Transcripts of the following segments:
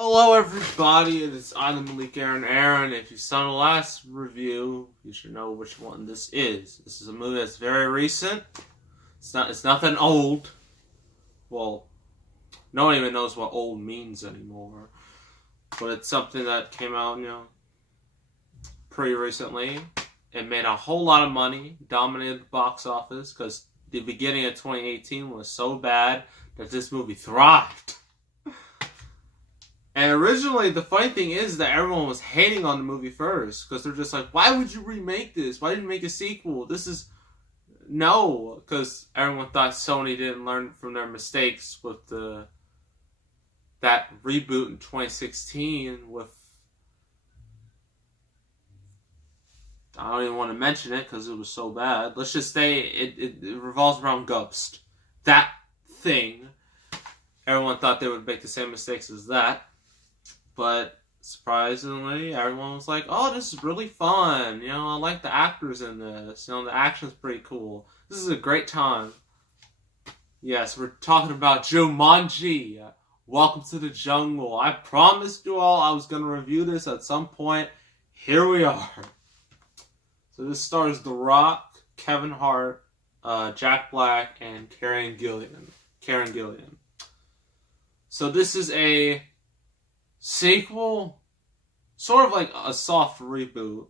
Hello everybody, it is I, the Malik Aaron. If you saw the last review, you should know which one this is. This is a movie that's very recent. It's nothing old. Well, no one even knows what old means anymore. But it's something that came out, pretty recently. It made a whole lot of money, dominated the box office, because the beginning of 2018 was so bad that this movie thrived. And originally, the funny thing is that everyone was hating on the movie first, because they're just like, why would you remake this? Why did you make a sequel? No, because everyone thought Sony didn't learn from their mistakes with that reboot in 2016 with, I don't even want to mention it because it was so bad. Let's just say it revolves around Ghost. That thing. Everyone thought they would make the same mistakes as that. But surprisingly, everyone was like, oh, this is really fun. I like the actors in this. The action's pretty cool. This is a great time. Yes, we're talking about Jumanji. Welcome to the jungle. I promised you all I was going to review this at some point. Here we are. So this stars The Rock, Kevin Hart, Jack Black, and Karen Gillan. So this is a sequel, sort of like a soft reboot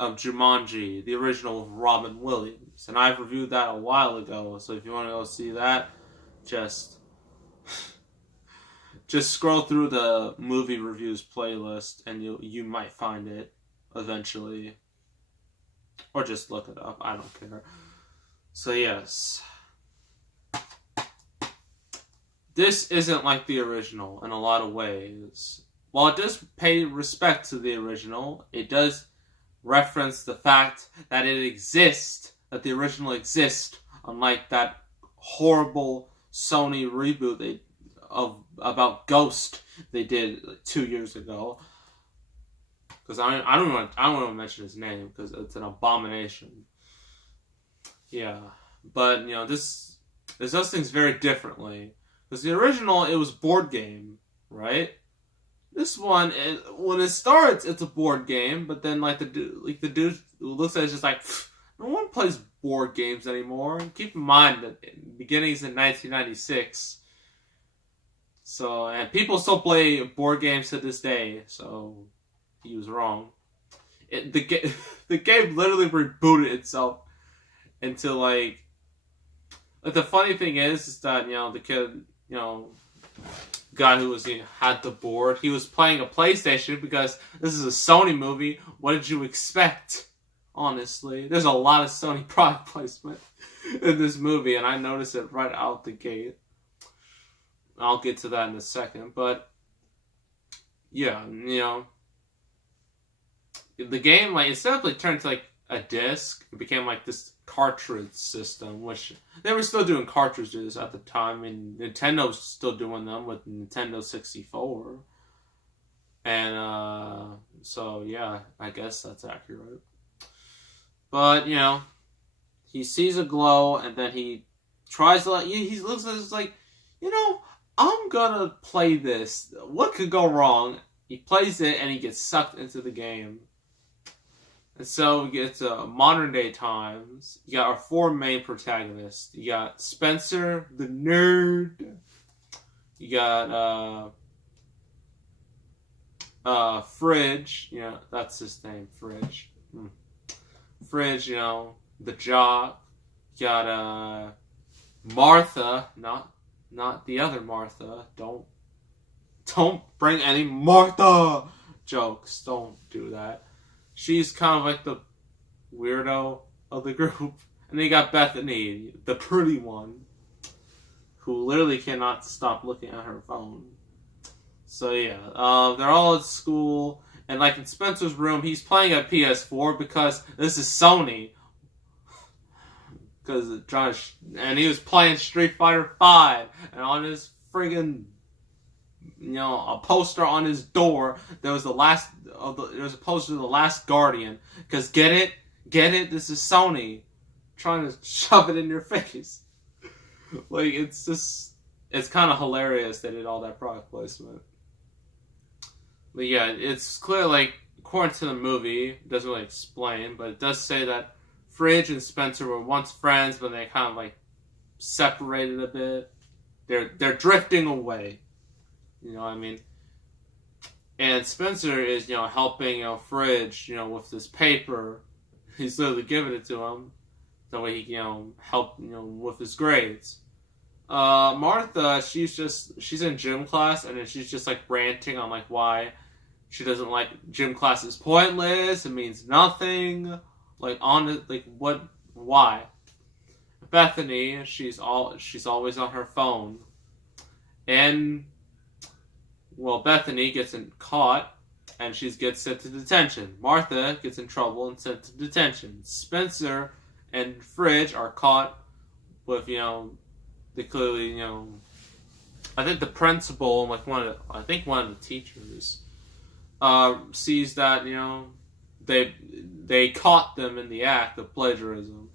of Jumanji, the original with Robin Williams. And I've reviewed that a while ago, so if you want to go see that, just scroll through the movie reviews playlist and you might find it eventually. Or just look it up, I don't care. So yes. This isn't like the original in a lot of ways. While it does pay respect to the original, it does reference the fact that it exists, that the original exists, unlike that horrible Sony reboot about Ghost they did 2 years ago. Because I don't want to mention his name because it's an abomination. Yeah, but this does things very differently. Because the original, it was board game, right? This one, when it starts, it's a board game, but then the dude who looks at it is just like, no one plays board games anymore. Keep in mind that the beginning's in 1996, and people still play board games to this day. So he was wrong. The game literally rebooted itself into like the funny thing is that the kid. Guy who had the board. He was playing a PlayStation because this is a Sony movie. What did you expect? Honestly, there's a lot of Sony product placement in this movie, and I noticed it right out the gate. I'll get to that in a second, but yeah, the game instead of turned to a disc, it became this cartridge system, which they were still doing cartridges at the time. Nintendo was still doing them with Nintendo 64. And so yeah, I guess that's accurate. But he sees a glow, and then he tries to he looks at it, it's like, I'm gonna play this. What could go wrong? He plays it and he gets sucked into the game. And so we get to modern day times. You got our four main protagonists. You got Spencer, the nerd. You got Fridge. That's his name, Fridge. Fridge, the jock. You got Martha, not the other Martha. Don't bring any Martha jokes. Don't do that. She's kind of like the weirdo of the group. And then you got Bethany, the pretty one, who literally cannot stop looking at her phone. So yeah, they're all at school, and in Spencer's room, he's playing a PS4 because this is Sony. And he was playing Street Fighter 5, and on his friggin' a poster on his door. There was a poster of The Last Guardian. Because get it? This is Sony trying to shove it in your face. It's kind of hilarious they did all that product placement. But yeah, it's clear, like, according to the movie, it doesn't really explain, but it does say that Fridge and Spencer were once friends, but they kind of, like, separated a bit. They're drifting away. You know what I mean? And Spencer is, helping, Fridge, with this paper. He's literally giving it to him. That way he can, help, with his grades. Martha, she's in gym class, and then she's just, like, ranting on, like, why she doesn't like gym class is pointless, it means nothing. Like, why? Bethany, she's always on her phone. And, well, Bethany gets caught, and she gets sent to detention. Martha gets in trouble and sent to detention. Spencer and Fridge are caught with, they clearly, I think the principal and, like, one of the teachers, sees that, they caught them in the act of plagiarism,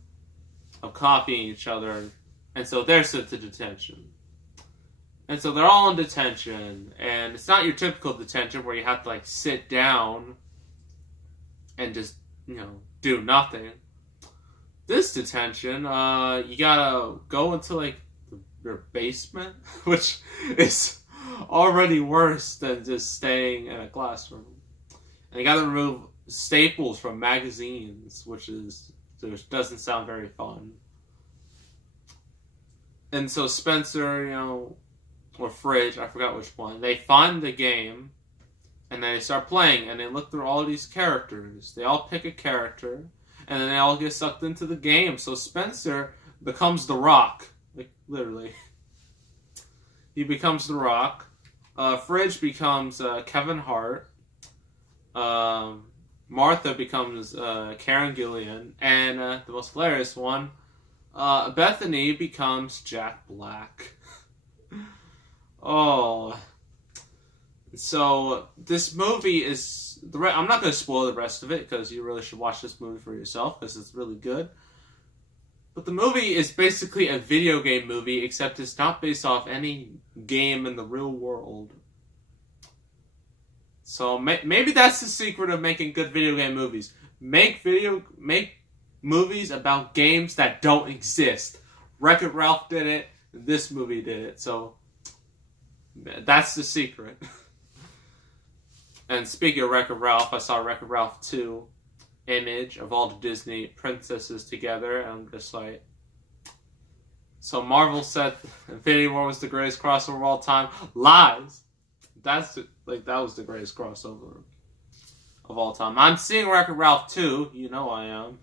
of copying each other, and so they're sent to detention. And so they're all in detention, and it's not your typical detention where you have to, like, sit down and just, do nothing. This detention, you gotta go into, like, your basement, which is already worse than just staying in a classroom. And you gotta remove staples from magazines, which doesn't sound very fun. And so Spencer, or Fridge, I forgot which one, they find the game, and then they start playing, and they look through all these characters. They all pick a character, and then they all get sucked into the game. So Spencer becomes the Rock, like, literally. He becomes the Rock. Fridge becomes Kevin Hart. Martha becomes Karen Gillian. And the most hilarious one, Bethany becomes Jack Black. Oh. So, this movie is... I'm not going to spoil the rest of it, because you really should watch this movie for yourself, because it's really good. But the movie is basically a video game movie, except it's not based off any game in the real world. So maybe that's the secret of making good video game movies. Make movies about games that don't exist. Wreck-It Ralph did it. This movie did it. So that's the secret. And speaking of Wreck-It Ralph, I saw Wreck-It Ralph 2. Image of all the Disney princesses together, and I'm just like, so Marvel said Infinity War was the greatest crossover of all time. Lies. That was the greatest crossover of all time. I'm seeing Wreck-It Ralph 2. You know I am,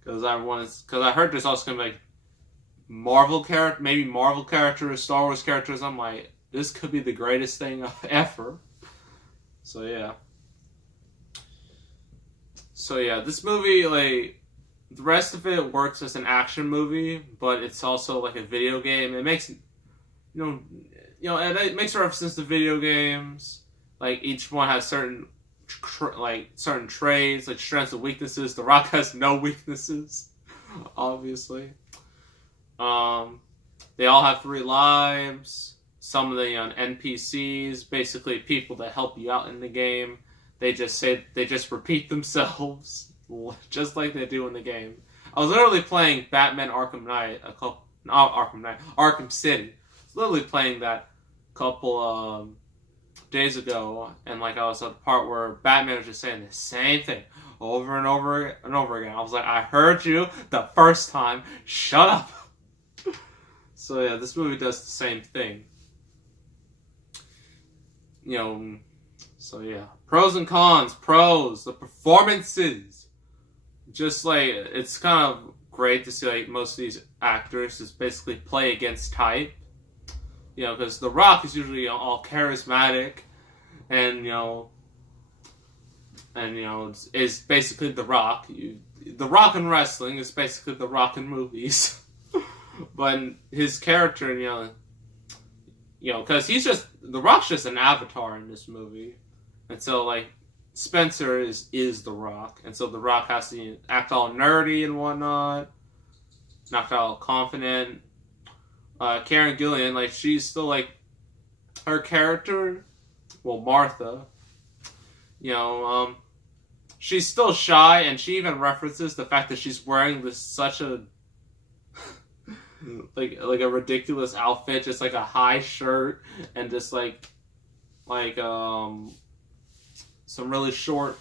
because I heard there's also gonna be like Marvel characters, Star Wars characters. I'm like, this could be the greatest thing ever. So yeah. So yeah, this movie, like, the rest of it works as an action movie, but it's also like a video game. It makes, and it makes references to video games. Like, each one has certain traits, like strengths and weaknesses. The Rock has no weaknesses, obviously. They all have 3 lives. Some of the NPCs, basically people that help you out in the game. They just repeat themselves, just like they do in the game. I was literally playing Batman Arkham City. I was literally playing that a couple days ago, and like I was at the part where Batman was just saying the same thing over and over and over again. I was like, I heard you the first time. Shut up. So yeah, this movie does the same thing. So yeah, pros and cons. Pros, the performances. Just like, it's kind of great to see like most of these actors just basically play against type. Because The Rock is usually all charismatic, and is basically The Rock. The Rock in wrestling is basically The Rock in movies. But his character, because The Rock's just an avatar in this movie. And so, like, Spencer is The Rock. And so The Rock has to act all nerdy and whatnot. Not all confident. Karen Gillian, like, she's still, like, her character well, Martha, she's still shy, and she even references the fact that she's wearing this such a like a ridiculous outfit, just like a high shirt and just like some really short,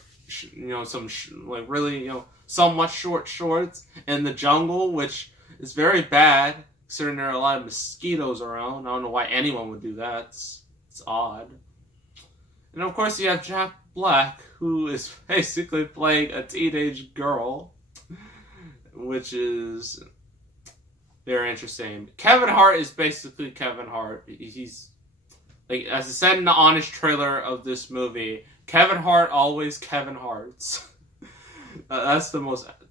somewhat short shorts in the jungle, which is very bad considering there are a lot of mosquitoes around. I don't know why anyone would do that. It's odd. And of course, you have Jack Black, who is basically playing a teenage girl, which is very interesting. Kevin Hart is basically Kevin Hart. He's like, as I said in the Honest trailer of this movie, Kevin Hart always Kevin Harts. That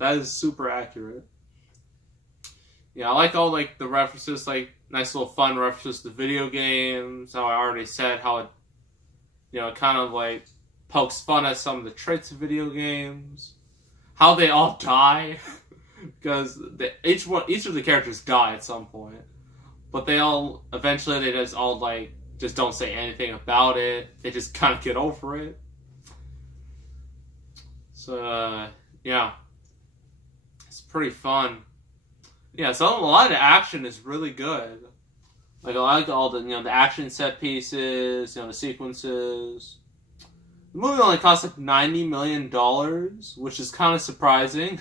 is super accurate. Yeah, I like all like the references, like nice little fun references to video games. How I already said how it, it kind of like pokes fun at some of the traits of video games. How they all die, because each of the characters die at some point, but they just all like just don't say anything about it. They just kind of get over it. So yeah, it's pretty fun. Yeah, so a lot of the action is really good. Like I like all the the action set pieces, the sequences. The movie only cost like $90 million, which is kind of surprising.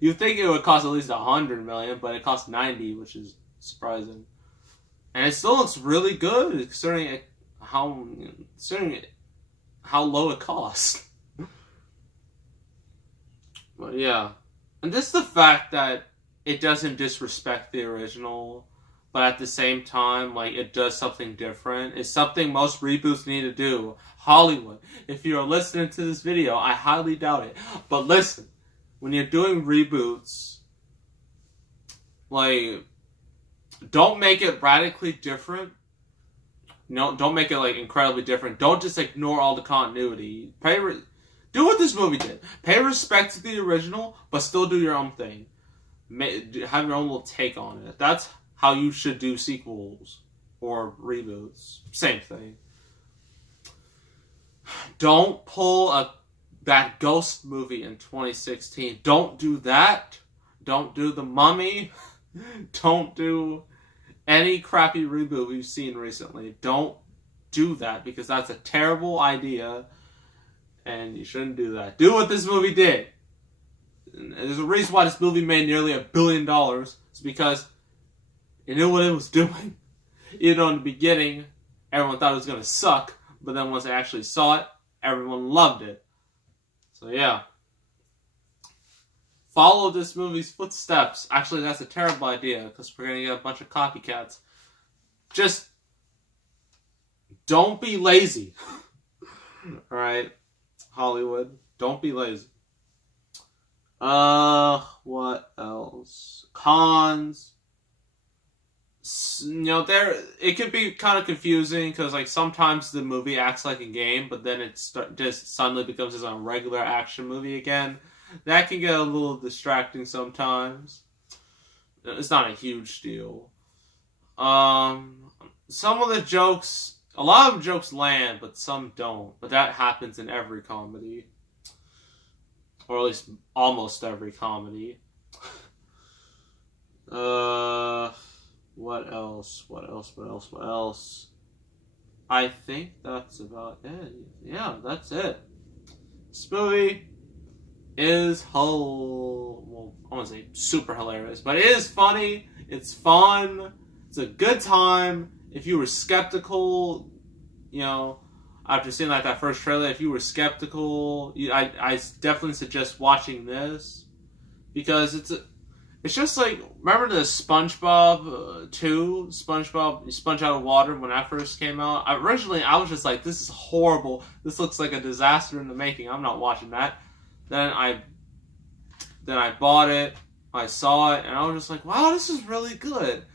You'd think it would cost at least $100 million, but it cost 90, which is surprising. And it still looks really good, considering how low it cost. But yeah, and just the fact that it doesn't disrespect the original, but at the same time, like, it does something different. It's something most reboots need to do. Hollywood, if you're listening to this video, I highly doubt it. But listen, when you're doing reboots, like, don't make it radically different. No, don't make it, like, incredibly different. Don't just ignore all the continuity. Do what this movie did. Pay respect to the original, but still do your own thing. Have your own little take on it. That's how you should do sequels or reboots. Same thing. Don't pull that Ghost movie in 2016. Don't do that. Don't do The Mummy. Don't do any crappy reboot we've seen recently. Don't do that, because that's a terrible idea, and you shouldn't do that. Do what this movie did. And there's a reason why this movie made nearly $1 billion. It's because it knew what it was doing. Even though in the beginning, everyone thought it was going to suck, but then once they actually saw it, everyone loved it. So yeah. Follow this movie's footsteps. Actually, that's a terrible idea, because we're going to get a bunch of copycats. Just don't be lazy. Alright, Hollywood. Don't be lazy. What else? Cons. It could be kind of confusing, because like sometimes the movie acts like a game, but then it just suddenly becomes a regular action movie again. That can get a little distracting sometimes. It's not a huge deal. Some of the jokes, a lot of jokes land, but some don't. But that happens in every comedy. Or at least almost every comedy. What else? I think that's about it. Yeah, that's it. This movie is I won't say super hilarious, but it is funny. It's fun. It's a good time. If you were skeptical, after seeing like that first trailer, if you were skeptical, I definitely suggest watching this, because it's just like, remember the SpongeBob 2, Sponge Out of Water, when that first came out? Originally, I was just like, this is horrible. This looks like a disaster in the making. I'm not watching that. Then I bought it, I saw it, and I was just like, wow, this is really good.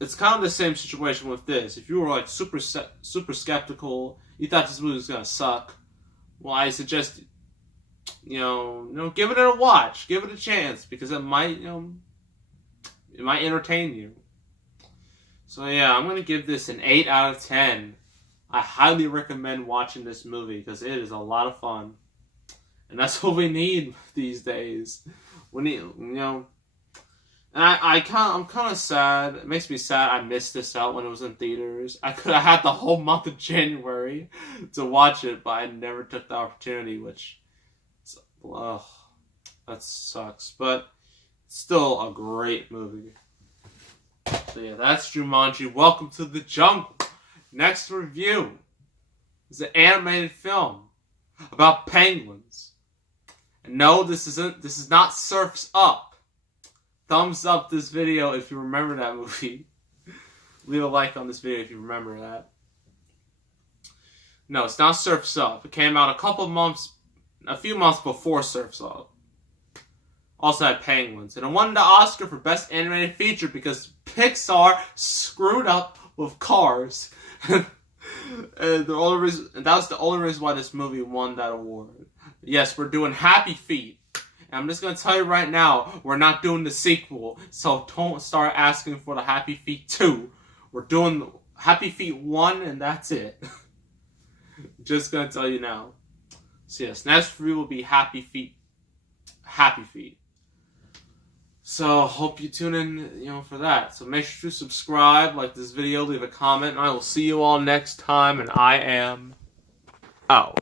It's kind of the same situation with this. If you were like super skeptical, you thought this movie was gonna suck, well, I suggest give it a watch, give it a chance, because it might entertain you. So yeah, I'm gonna give this an 8 out of 10. I highly recommend watching this movie because it is a lot of fun. And that's what we need these days. We need, and I'm kind of sad. It makes me sad I missed this out when it was in theaters. I could have had the whole month of January to watch it, but I never took the opportunity, which, that sucks. But it's still a great movie. So yeah, that's Jumanji. Welcome to the jungle. Next review is an animated film about penguins. And no, this is not Surf's Up. Thumbs up this video if you remember that movie. Leave a like on this video if you remember that. No, it's not Surf's Up. It came out a few months before Surf's Up. Also had penguins. And it won the Oscar for Best Animated Feature because Pixar screwed up with Cars. and that was the only reason why this movie won that award. Yes, we're doing Happy Feet. And I'm just going to tell you right now, we're not doing the sequel. So don't start asking for the Happy Feet 2. We're doing Happy Feet 1 and that's it. Just going to tell you now. So yes, next review will be Happy Feet. Happy Feet. So, hope you tune in, for that. So make sure to subscribe, like this video, leave a comment, and I will see you all next time, and I am out.